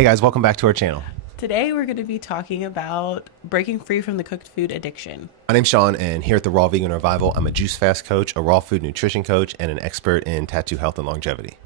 Hey guys, welcome back to our channel. Today we're going to be talking about breaking free from the cooked food addiction. My name's Sean, and here at the Raw Vegan Revival, I'm a juice fast coach, a raw food nutrition coach, and an expert in tattoo health and longevity.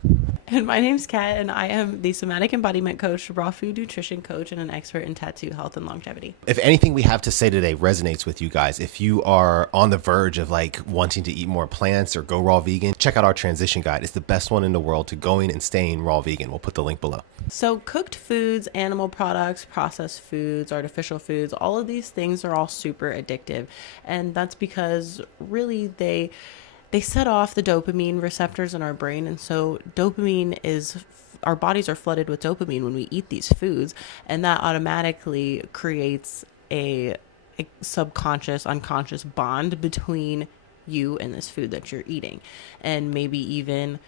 And my name's Kat, and I am the somatic embodiment coach, raw food nutrition coach, and an expert in tattoo health and longevity. If anything we have to say today resonates with you guys, if you are on the verge of like wanting to eat more plants or go raw vegan, check out our transition guide. It's the best one in the world to going and staying raw vegan. We'll put the link below. So cooked foods, animal products, processed foods, artificial foods, all of these things are all super addictive. And that's because really they set off the dopamine receptors in our brain. And so dopamine is, our bodies are flooded with dopamine when we eat these foods. And that automatically creates a subconscious, unconscious bond between you and this food that you're eating. And maybe even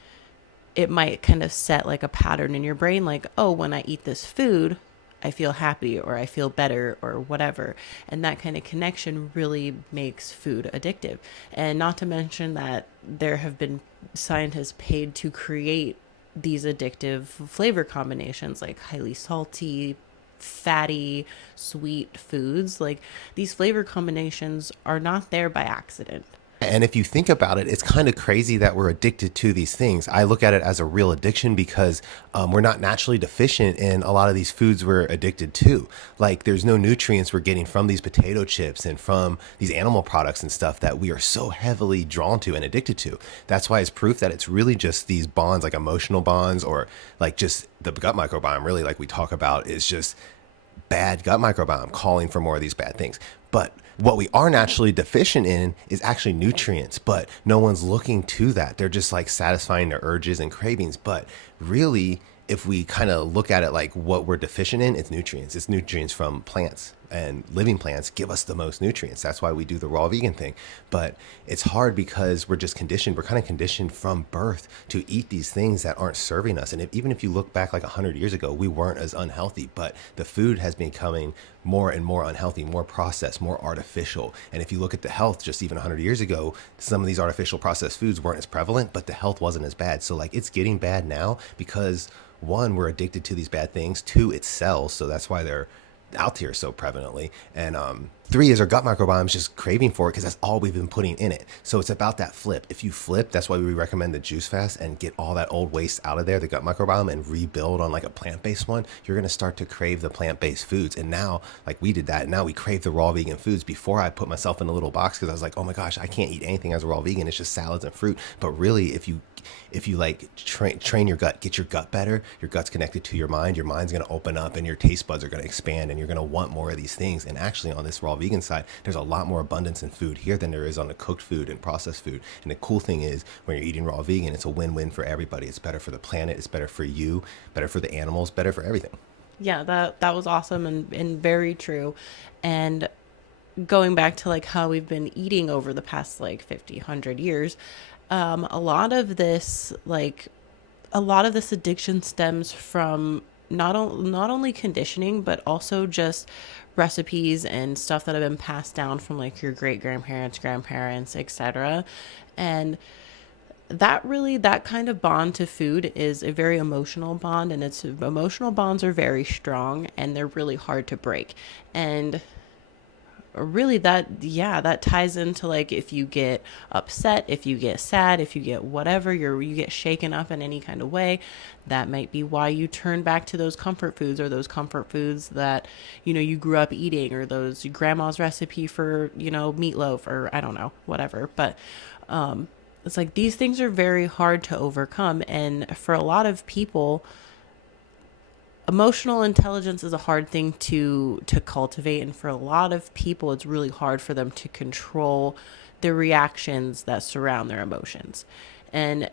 it might kind of set like a pattern in your brain, like, oh, when I eat this food, I feel happy or I feel better or whatever. And that kind of connection really makes food addictive. And not to mention that there have been scientists paid to create these addictive flavor combinations, like highly salty, fatty, sweet foods. Like these flavor combinations are not there by accident. And if you think about it, it's kind of crazy that we're addicted to these things. I look at it as a real addiction because we're not naturally deficient in a lot of these foods we're addicted to. Like there's no nutrients we're getting from these potato chips and from these animal products and stuff that we are so heavily drawn to and addicted to. That's why it's proof that it's really just these bonds, like emotional bonds, or like just the gut microbiome, really, like we talk about, is just bad gut microbiome calling for more of these bad things. But what we are naturally deficient in is actually nutrients, but no one's looking to that. They're just like satisfying their urges and cravings. But really, if we kind of look at it like what we're deficient in, it's nutrients. It's nutrients from plants, and living plants give us the most nutrients. That's why we do the raw vegan thing. But it's hard because we're just conditioned. We're kind of conditioned from birth to eat these things that aren't serving us. And even if you look back like 100 years ago, we weren't as unhealthy, but the food has been becoming more and more unhealthy, more processed, more artificial. And if you look at the health, just even 100 years ago, some of these artificial processed foods weren't as prevalent, but the health wasn't as bad. So like it's getting bad now because one, we're addicted to these bad things. Two, it sells. So that's why they're out here so prevalently. And three is our gut microbiome is just craving for it because that's all we've been putting in it. So it's about that flip. If you flip, that's why we recommend the juice fast and get all that old waste out of there, the gut microbiome, and rebuild on like a plant-based one. You're going to start to crave the plant-based foods. And now, like we did that, and now we crave the raw vegan foods. Before I put myself in a little box because I was like, oh my gosh, I can't eat anything as a raw vegan. It's just salads and fruit. But really, if you like train your gut, get your gut better, your gut's connected to your mind's going to open up and your taste buds are going to expand and you're going to want more of these things. And actually on this raw vegan side, there's a lot more abundance in food here than there is on the cooked food and processed food. And the cool thing is when you're eating raw vegan, it's a win-win for everybody. It's better for the planet, it's better for you, better for the animals, better for everything. Yeah, that was awesome and very true. And going back to like how we've been eating over the past like 50, 100 years, a lot of this addiction stems from not only conditioning, but also just recipes and stuff that have been passed down from like your great grandparents, etc. And that kind of bond to food is a very emotional bond, and its emotional bonds are very strong and they're really hard to break. And really that ties into like if you get upset, if you get sad, if you get whatever, you get shaken up in any kind of way, that might be why you turn back to those comfort foods, or those comfort foods that you grew up eating, or those grandma's recipe for meatloaf, or I don't know, whatever. But it's like these things are very hard to overcome, and for a lot of people, emotional intelligence is a hard thing to cultivate, and for a lot of people it's really hard for them to control the reactions that surround their emotions. And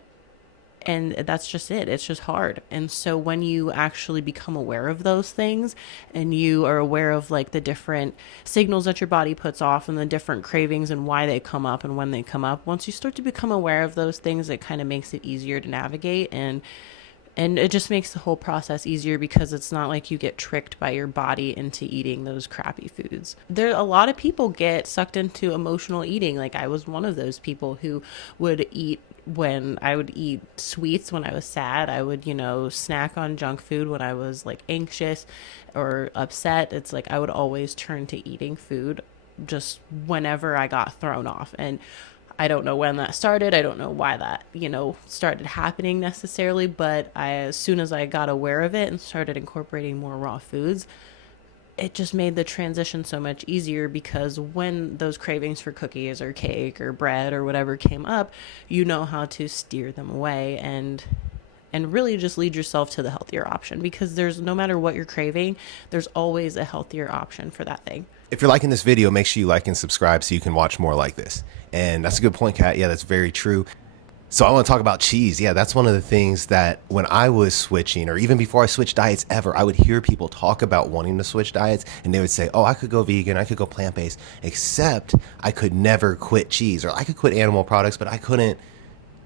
that's just it. It's just hard. And so when you actually become aware of those things, and you are aware of like the different signals that your body puts off and the different cravings and why they come up and when they come up, once you start to become aware of those things, it kind of makes it easier to navigate. And it just makes the whole process easier because it's not like you get tricked by your body into eating those crappy foods. A lot of people get sucked into emotional eating. Like I was one of those people who would eat when I would eat sweets when I was sad. I would, snack on junk food when I was like anxious or upset. It's like I would always turn to eating food just whenever I got thrown off. And I don't know when that started. I don't know why that, started happening necessarily, but as soon as I got aware of it and started incorporating more raw foods, it just made the transition so much easier, because when those cravings for cookies or cake or bread or whatever came up, you know how to steer them away and really just lead yourself to the healthier option, because there's, no matter what you're craving, there's always a healthier option for that thing. If you're liking this video, make sure you like and subscribe so you can watch more like this. And that's a good point, Kat. Yeah, that's very true. So I want to talk about cheese. Yeah, that's one of the things that when I was switching, or even before I switched diets ever, I would hear people talk about wanting to switch diets, and they would say, oh, I could go vegan, I could go plant-based, except I could never quit cheese, or I could quit animal products, but I couldn't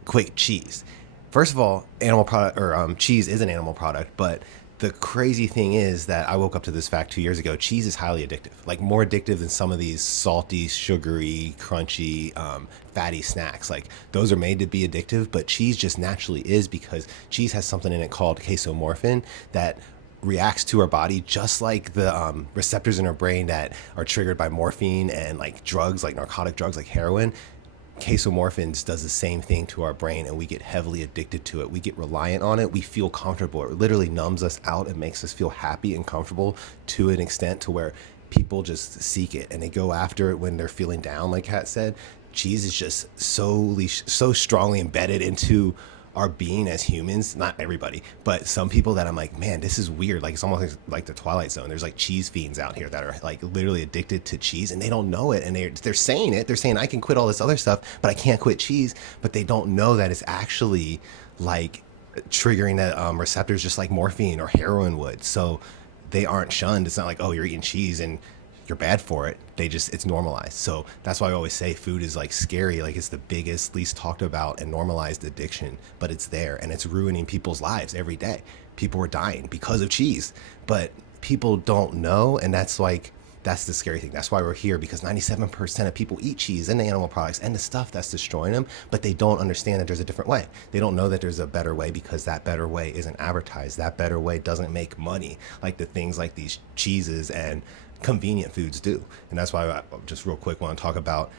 quit cheese. First of all, animal product, or cheese is an animal product, but the crazy thing is that I woke up to this fact 2 years ago. Cheese is highly addictive, like more addictive than some of these salty, sugary, crunchy, fatty snacks. Like those are made to be addictive, but cheese just naturally is, because cheese has something in it called casomorphin that reacts to our body just like the receptors in our brain that are triggered by morphine and like drugs, like narcotic drugs like heroin. Casomorphins does the same thing to our brain, and we get heavily addicted to it. We get reliant on it. We feel comfortable. It literally numbs us out and makes us feel happy and comfortable to an extent to where people just seek it and they go after it when they're feeling down. Like Kat said, cheese is just so strongly embedded into our being as humans. Not everybody, but some people that I'm like, man, this is weird. Like it's almost like the Twilight Zone. There's like cheese fiends out here that are like literally addicted to cheese, and they don't know it, and they're saying it. They're saying I can quit all this other stuff, but I can't quit cheese. But they don't know that it's actually like triggering that receptors, just like morphine or heroin would. So they aren't shunned. It's not like, oh, you're eating cheese and you're bad for it. It's normalized. So that's why I always say food is like scary. Like it's the biggest, least talked about and normalized addiction, but it's there and it's ruining people's lives every day. People are dying because of cheese, but people don't know. And that's the scary thing. That's why we're here, because 97% of people eat cheese and the animal products and the stuff that's destroying them, but they don't understand that there's a different way. They don't know that there's a better way, because that better way isn't advertised. That better way doesn't make money like the things like these cheeses and convenient foods do. And that's why I just real quick want to talk about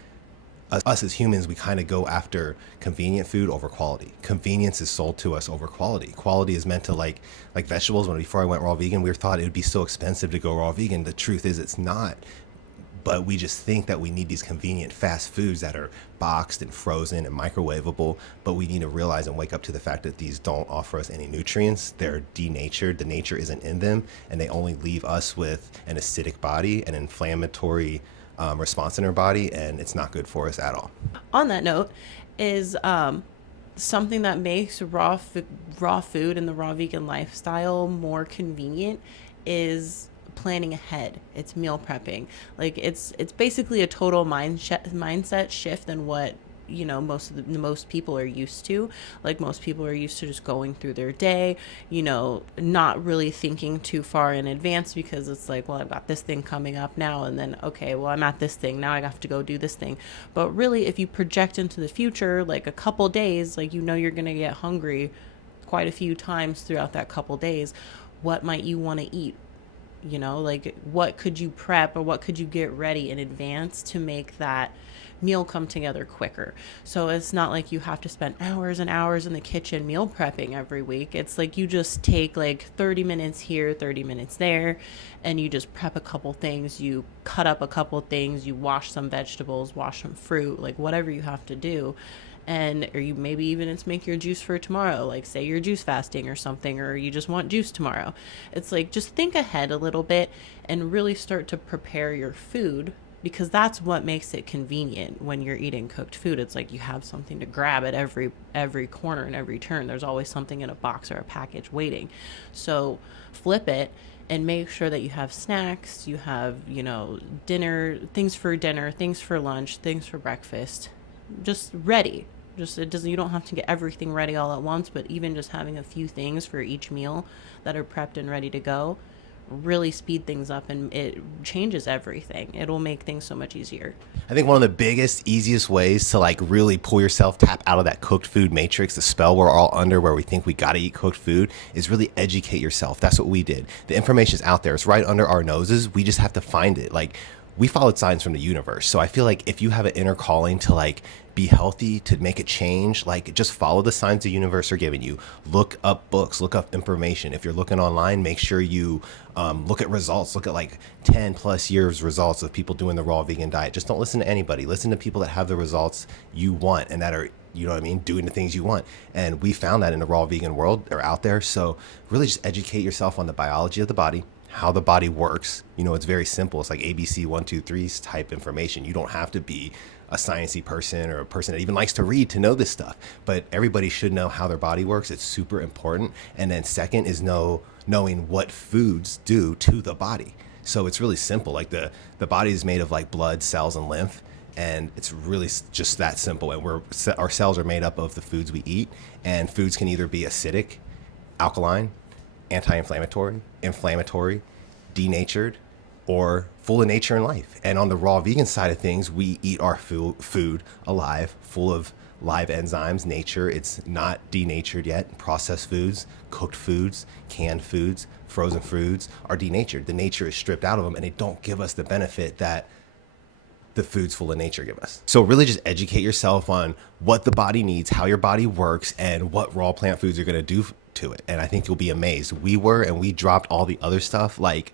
us as humans. We kind of go after convenient food over quality. Convenience is sold to us over quality. Quality is meant to like vegetables. When before I went raw vegan, we thought it would be so expensive to go raw vegan. The truth is it's not. But we just think that we need these convenient fast foods that are boxed and frozen and microwavable. But we need to realize and wake up to the fact that these don't offer us any nutrients. They're denatured. The nature isn't in them. And they only leave us with an acidic body, an inflammatory response in our body. And it's not good for us at all. On that note, is something that makes raw food and the raw vegan lifestyle more convenient is planning ahead. It's meal prepping. Like it's basically a total mindset shift than what most people are used to. Like most people are used to just going through their day, not really thinking too far in advance, because it's like, well, I've got this thing coming up now, and then okay, well, I'm at this thing now, I have to go do this thing. But really, if you project into the future, like a couple days, like you're gonna get hungry quite a few times throughout that couple days, what might you want to eat? Like what could you prep, or what could you get ready in advance to make that meal come together quicker? So it's not like you have to spend hours and hours in the kitchen meal prepping every week. It's like you just take like 30 minutes here, 30 minutes there, and you just prep a couple things. You cut up a couple things, you wash some vegetables, wash some fruit, like whatever you have to do. Or you maybe even it's make your juice for tomorrow, like say you're juice fasting or something, or you just want juice tomorrow. It's like just think ahead a little bit and really start to prepare your food, because that's what makes it convenient when you're eating cooked food. It's like you have something to grab at every corner and every turn. There's always something in a box or a package waiting. So flip it and make sure that you have snacks, you have, dinner, things for lunch, things for breakfast, just ready. You don't have to get everything ready all at once, but even just having a few things for each meal that are prepped and ready to go really speed things up, and it changes everything. It'll make things so much easier. I think one of the biggest, easiest ways to like really pull yourself, tap out of that cooked food matrix, the spell we're all under where we think we got to eat cooked food, is really educate yourself. That's what we did. The information is out there. It's right under our noses. We just have to find it. Like, we followed signs from the universe. So I feel like if you have an inner calling to like be healthy, to make a change, like just follow the signs the universe are giving you. Look up books, look up information. If you're looking online, make sure you look at results. Look at like 10 plus years results of people doing the raw vegan diet. Just don't listen to anybody. Listen to people that have the results you want and that are, you know what I mean, doing the things you want. And we found that in the raw vegan world, they're out there. So really just educate yourself on the biology of the body, how the body works. You know, it's very simple. It's like ABC 1, 2, 3 type information. You don't have to be a sciencey person or a person that even likes to read to know this stuff, but everybody should know how their body works. It's super important. And then second is knowing what foods do to the body. So it's really simple. Like the body is made of like blood, cells, and lymph. And it's really just that simple. And our cells are made up of the foods we eat, and foods can either be acidic, alkaline, anti-inflammatory, inflammatory, denatured, or full of nature and life. And on the raw vegan side of things, we eat our food alive, full of live enzymes, nature. It's not denatured yet. Processed foods, cooked foods, canned foods, frozen foods are denatured. The nature is stripped out of them, and they don't give us the benefit that the foods full of nature give us. So really just educate yourself on what the body needs, how your body works, and what raw plant foods are going to do to it. And I think you'll be amazed. We were, and we dropped all the other stuff like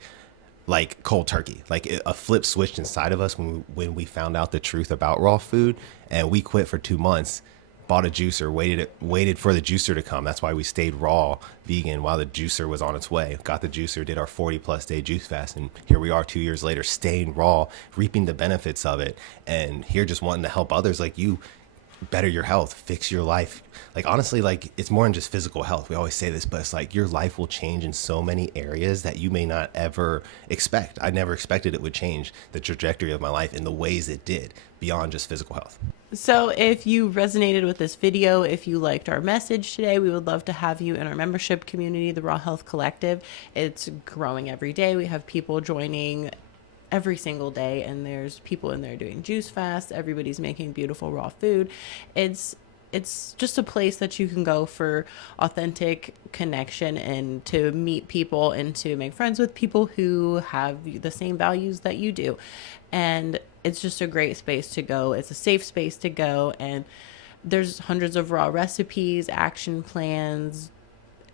cold turkey. Like a flip switched inside of us when we found out the truth about raw food, and we quit for 2 months, bought a juicer, waited for the juicer to come. That's why we stayed raw vegan while the juicer was on its way. Got the juicer, did our 40+ day juice fast, and here we are 2 years later, staying raw, reaping the benefits of it, and here just wanting to help others like you better your health, fix your life. Like honestly, like it's more than just physical health. We always say this, but it's like your life will change in so many areas that you may not ever expect. I never expected it would change the trajectory of my life in the ways it did beyond just physical health. So if you resonated with this video, if you liked our message today, we would love to have you in our membership community, the Raw Health Collective. It's growing every day. We have people joining every single day, and there's people in there doing juice fasts. Everybody's making beautiful raw food. It's just a place that you can go for authentic connection and to meet people and to make friends with people who have the same values that you do. And it's just a great space to go. It's a safe space to go, and there's hundreds of raw recipes, action plans,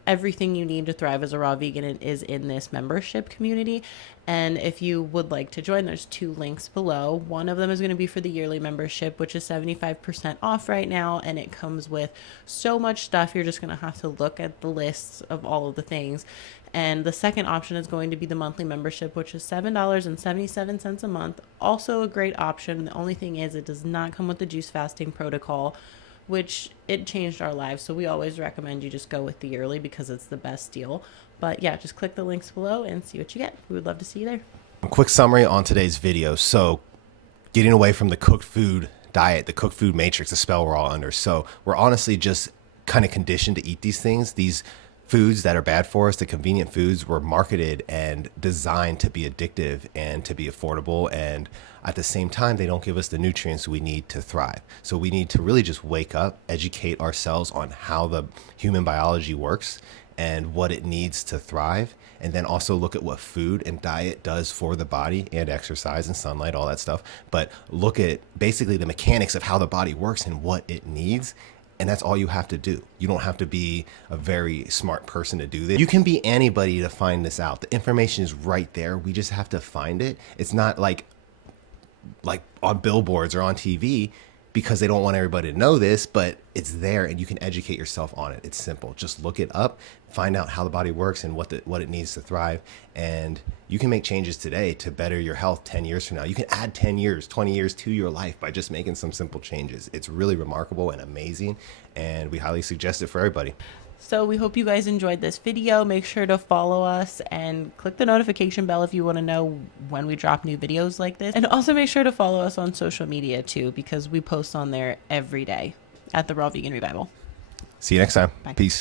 everything you need to thrive as a raw vegan is in this membership community. And if you would like to join, there's 2 links below. One of them is going to be for the yearly membership, which is 75% off right now, and it comes with so much stuff. You're just going to have to look at the lists of all of the things. And the second option is going to be the monthly membership, which is $7.77 a month. Also a great option. The only thing is it does not come with the juice fasting protocol, which it changed our lives. So we always recommend you just go with the yearly because it's the best deal. But yeah, just click the links below and see what you get. We would love to see you there. A quick summary on today's video. So getting away from the cooked food diet, the cooked food matrix, the spell we're all under. So we're honestly just kind of conditioned to eat these things. These foods that are bad for us, the convenient foods, were marketed and designed to be addictive and to be affordable, and at the same time they don't give us the nutrients we need to thrive. So we need to really just wake up, educate ourselves on how the human biology works and what it needs to thrive, and then also look at what food and diet does for the body, and exercise and sunlight, all that stuff. But look at basically the mechanics of how the body works and what it needs. And that's all you have to do. You don't have to be a very smart person to do this. You can be anybody to find this out. The information is right there. We just have to find it. It's not like on billboards or on TV because they don't want everybody to know this, but it's there and you can educate yourself on it. It's simple. Just look it up, find out how the body works and what it needs to thrive. And you can make changes today to better your health 10 years from now. You can add 10 years, 20 years to your life by just making some simple changes. It's really remarkable and amazing, and we highly suggest it for everybody. So we hope you guys enjoyed this video. Make sure to follow us and click the notification bell if you want to know when we drop new videos like this. And also make sure to follow us on social media too, because we post on there every day at the Raw Vegan Revival. See you next time. Bye. Peace.